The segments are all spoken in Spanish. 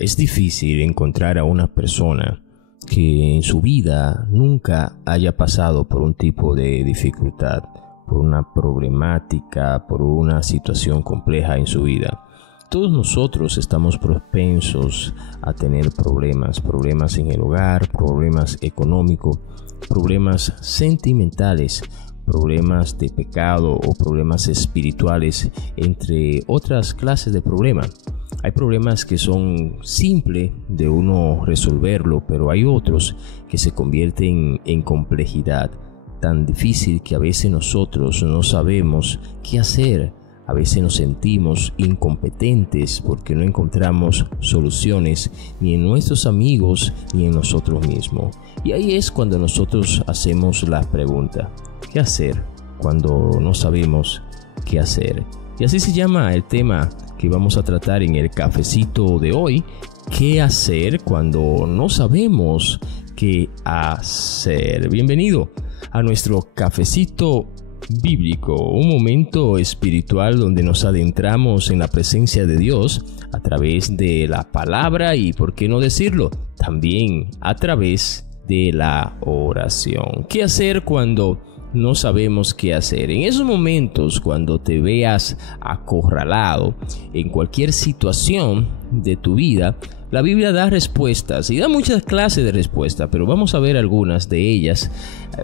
Es difícil encontrar a una persona que en su vida nunca haya pasado por un tipo de dificultad, por una problemática, por una situación compleja en su vida. Todos nosotros estamos propensos a tener problemas en el hogar, problemas económicos, problemas sentimentales, problemas de pecado o problemas espirituales, entre otras clases de problemas. Hay problemas que son simples de uno resolverlo, pero hay otros que se convierten en complejidad tan difícil que a veces nosotros no sabemos qué hacer. A veces nos sentimos incompetentes porque no encontramos soluciones ni en nuestros amigos ni en nosotros mismos. Y ahí es cuando nosotros hacemos la pregunta: ¿qué hacer cuando no sabemos qué hacer? Y así se llama el tema que vamos a tratar en el cafecito de hoy. ¿Qué hacer cuando no sabemos qué hacer? Bienvenido a nuestro cafecito bíblico, un momento espiritual donde nos adentramos en la presencia de Dios a través de la palabra y, por qué no decirlo, también a través de la oración. ¿Qué hacer cuando no sabemos qué hacer? En esos momentos, cuando te veas acorralado en cualquier situación de tu vida, la Biblia da respuestas y da muchas clases de respuestas, pero vamos a ver algunas de ellas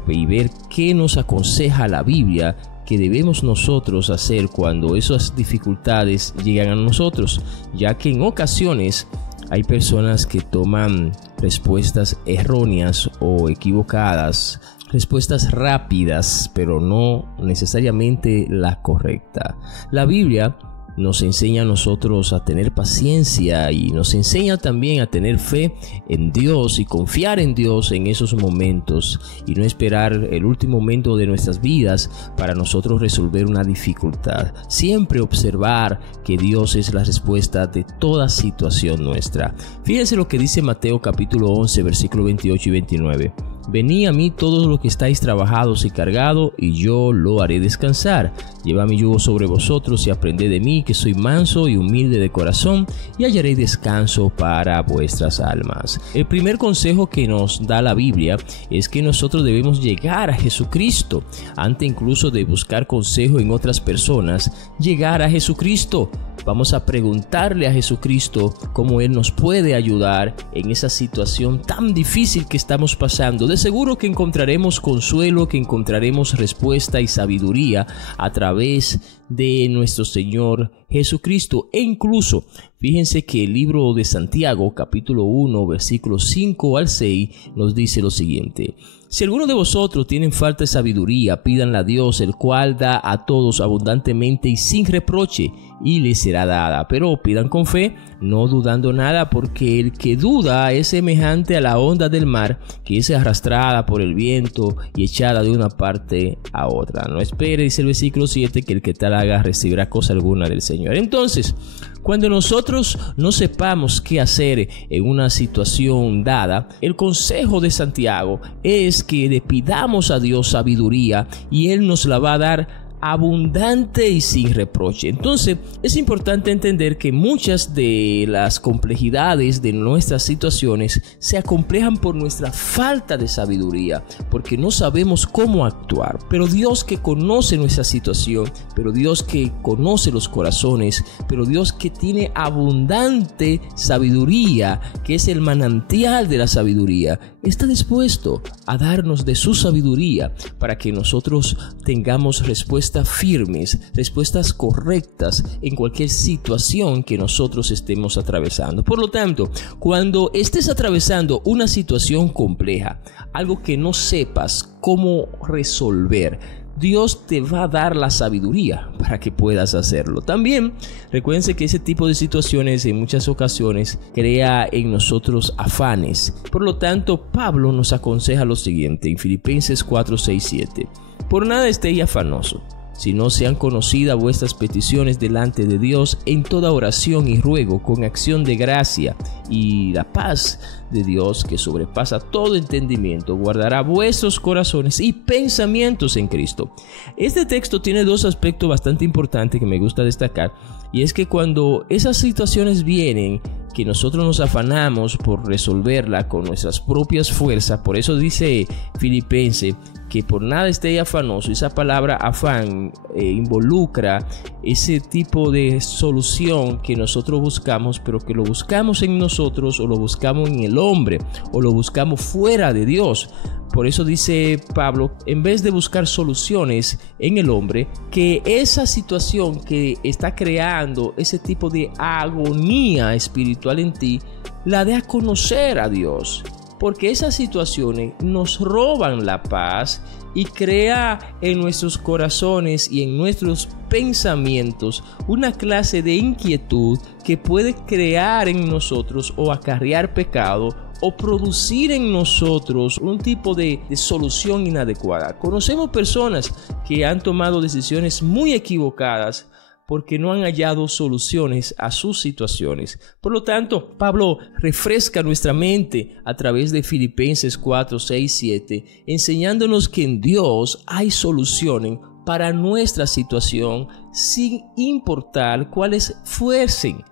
y ver qué nos aconseja la Biblia que debemos nosotros hacer cuando esas dificultades llegan a nosotros, ya que en ocasiones hay personas que toman respuestas erróneas o equivocadas, respuestas rápidas, pero no necesariamente la correcta. La Biblia nos enseña a nosotros a tener paciencia y nos enseña también a tener fe en Dios y confiar en Dios en esos momentos y no esperar el último momento de nuestras vidas para nosotros resolver una dificultad. Siempre observar que Dios es la respuesta de toda situación nuestra. Fíjense lo que dice Mateo capítulo 11, versículo 28 y 29. Venid a mí todos los que estáis trabajados y cargados, y yo lo haré descansar. Llevad mi yugo sobre vosotros y aprended de mí, que soy manso y humilde de corazón, y hallaréis descanso para vuestras almas. El primer consejo que nos da la Biblia es que nosotros debemos llegar a Jesucristo. Antes incluso de buscar consejo en otras personas, llegar a Jesucristo. Vamos a preguntarle a Jesucristo cómo Él nos puede ayudar en esa situación tan difícil que estamos pasando. De seguro que encontraremos consuelo, que encontraremos respuesta y sabiduría a través de nuestro Señor Jesucristo. E incluso, fíjense que el libro de Santiago, capítulo 1, versículos 5 al 6, nos dice lo siguiente: si alguno de vosotros tiene falta de sabiduría, pídanla a Dios, el cual da a todos abundantemente y sin reproche, y les será dada. Pero pidan con fe, no dudando nada, porque el que duda es semejante a la onda del mar, que es arrastrada por el viento y echada de una parte a otra. No espere, dice el versículo 7, que el que tal haga recibirá cosa alguna del Señor. Entonces, cuando nosotros no sepamos qué hacer en una situación dada, el consejo de Santiago es que le pidamos a Dios sabiduría y Él nos la va a dar abundante y sin reproche. Entonces es importante entender que muchas de las complejidades de nuestras situaciones se acomplejan por nuestra falta de sabiduría, porque no sabemos cómo actuar. Pero Dios, que conoce nuestra situación, pero Dios que conoce los corazones, pero Dios que tiene abundante sabiduría, que es el manantial de la sabiduría, está dispuesto a darnos de su sabiduría para que nosotros tengamos respuestas firmes, respuestas correctas en cualquier situación que nosotros estemos atravesando. Por lo tanto, cuando estés atravesando una situación compleja, algo que no sepas cómo resolver, Dios te va a dar la sabiduría para que puedas hacerlo. También recuérdense que ese tipo de situaciones en muchas ocasiones crea en nosotros afanes. Por lo tanto, Pablo nos aconseja lo siguiente en Filipenses 4, 6, 7. Por nada estéis afanoso, sino sean conocidas vuestras peticiones delante de Dios en toda oración y ruego con acción de gracia, y la paz de Dios, que sobrepasa todo entendimiento, guardará vuestros corazones y pensamientos en Cristo. Este texto tiene dos aspectos bastante importantes que me gusta destacar, y es que cuando esas situaciones vienen que nosotros nos afanamos por resolverla con nuestras propias fuerzas. Por eso dice Filipenses que por nada esté afanoso. Esa palabra afán involucra ese tipo de solución que nosotros buscamos, pero que lo buscamos en nosotros, o lo buscamos en el hombre, o lo buscamos fuera de Dios. Por eso dice Pablo, en vez de buscar soluciones en el hombre, que esa situación que está creando ese tipo de agonía espiritual en ti, la dé a conocer a Dios. Porque esas situaciones nos roban la paz y crea en nuestros corazones y en nuestros pensamientos una clase de inquietud que puede crear en nosotros o acarrear pecado, o producir en nosotros un tipo de solución inadecuada. Conocemos personas que han tomado decisiones muy equivocadas porque no han hallado soluciones a sus situaciones. Por lo tanto, Pablo refresca nuestra mente a través de Filipenses 4, 6, 7, enseñándonos que en Dios hay soluciones para nuestra situación sin importar cuáles fuesen.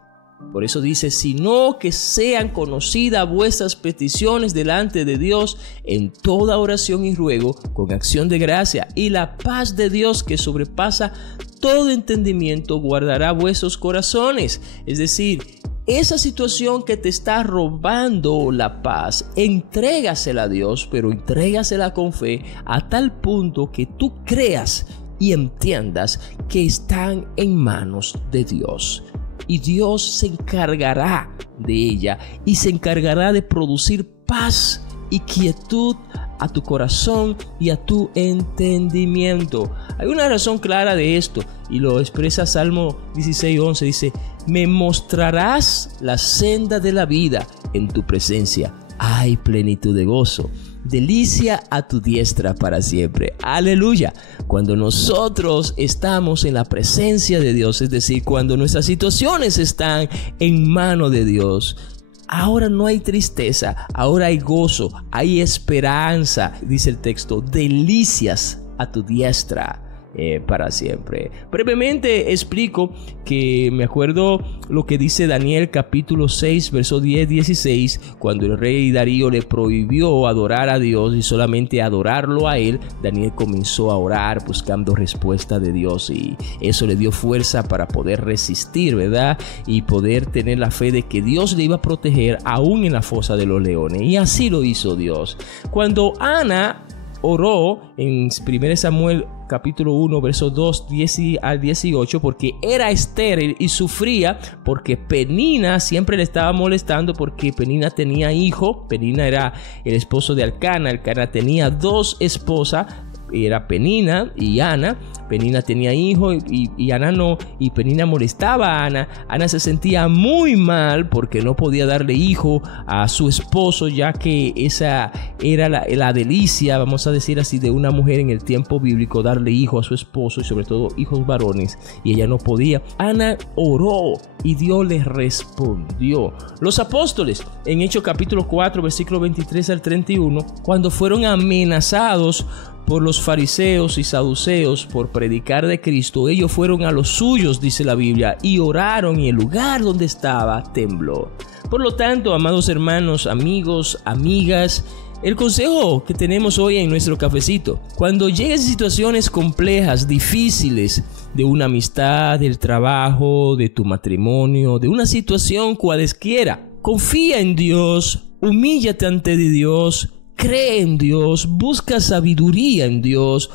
Por eso dice, sino que sean conocidas vuestras peticiones delante de Dios en toda oración y ruego con acción de gracia, y la paz de Dios que sobrepasa todo entendimiento guardará vuestros corazones. Es decir, esa situación que te está robando la paz, entrégasela a Dios, pero entrégasela con fe a tal punto que tú creas y entiendas que están en manos de Dios. Y Dios se encargará de ella y se encargará de producir paz y quietud a tu corazón y a tu entendimiento. Hay una razón clara de esto y lo expresa Salmo 16:11. Dice, me mostrarás la senda de la vida, en tu presencia hay plenitud de gozo, delicia a tu diestra para siempre. Aleluya. Cuando nosotros estamos en la presencia de Dios, es decir, cuando nuestras situaciones están en mano de Dios, ahora no hay tristeza, ahora hay gozo, hay esperanza, dice el texto, delicias a tu diestra para siempre. Brevemente explico que me acuerdo lo que dice Daniel capítulo 6 verso 10-16, cuando el rey Darío le prohibió adorar a Dios y solamente adorarlo a él. Daniel comenzó a orar buscando respuesta de Dios, y eso le dio fuerza para poder resistir, ¿verdad? Y poder tener la fe de que Dios le iba a proteger aún en la fosa de los leones, y así lo hizo Dios. Cuando Ana oró en 1 Samuel capítulo 1 versos 2 al 18, porque era estéril y sufría porque Penina siempre le estaba molestando, porque Penina tenía hijo. Penina era el esposo de Elcana. Elcana tenía dos esposas, era Penina y Ana. Penina tenía hijo y Ana no, y Penina molestaba a Ana. Ana se sentía muy mal porque no podía darle hijo a su esposo, ya que esa era la delicia, vamos a decir así, de una mujer en el tiempo bíblico, darle hijo a su esposo, y sobre todo hijos varones, y ella no podía. Ana oró y Dios le respondió. Los apóstoles en Hechos capítulo 4 versículo 23 al 31, cuando fueron amenazados por los fariseos y saduceos por predicar de Cristo, ellos fueron a los suyos, dice la Biblia, y oraron, y el lugar donde estaba tembló. Por lo tanto, amados hermanos, amigos, amigas, el consejo que tenemos hoy en nuestro cafecito: cuando llegues a situaciones complejas, difíciles, de una amistad, del trabajo, de tu matrimonio, de una situación cualesquiera, confía en Dios, humíllate ante Dios, cree en Dios, busca sabiduría en Dios,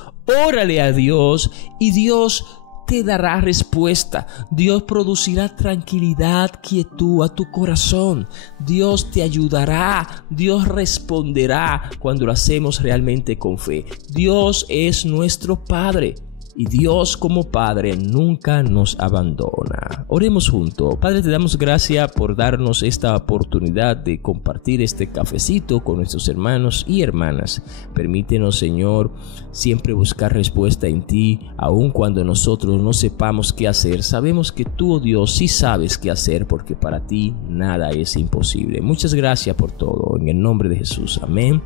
órale a Dios, y Dios te dará respuesta. Dios producirá tranquilidad, quietud a tu corazón. Dios te ayudará, Dios responderá cuando lo hacemos realmente con fe. Dios es nuestro Padre, y Dios como Padre nunca nos abandona. Oremos juntos. Padre, te damos gracias por darnos esta oportunidad de compartir este cafecito con nuestros hermanos y hermanas. Permítenos, Señor, siempre buscar respuesta en ti, aun cuando nosotros no sepamos qué hacer. Sabemos que tú, oh Dios, sí sabes qué hacer, porque para ti nada es imposible. Muchas gracias por todo. En el nombre de Jesús. Amén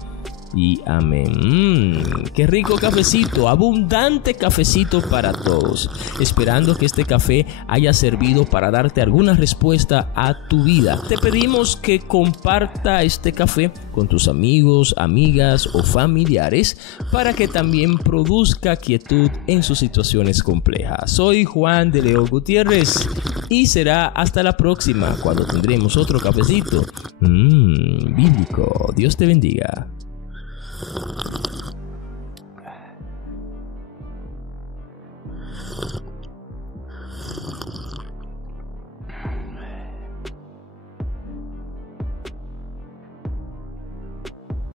y amén. Qué rico cafecito, abundante cafecito para todos. Esperando que este café haya servido para darte alguna respuesta a tu vida. Te pedimos que comparta este café con tus amigos, amigas o familiares para que también produzca quietud en sus situaciones complejas. Soy Juan de León Gutiérrez y será hasta la próxima cuando tendremos otro cafecito bíblico. Dios te bendiga.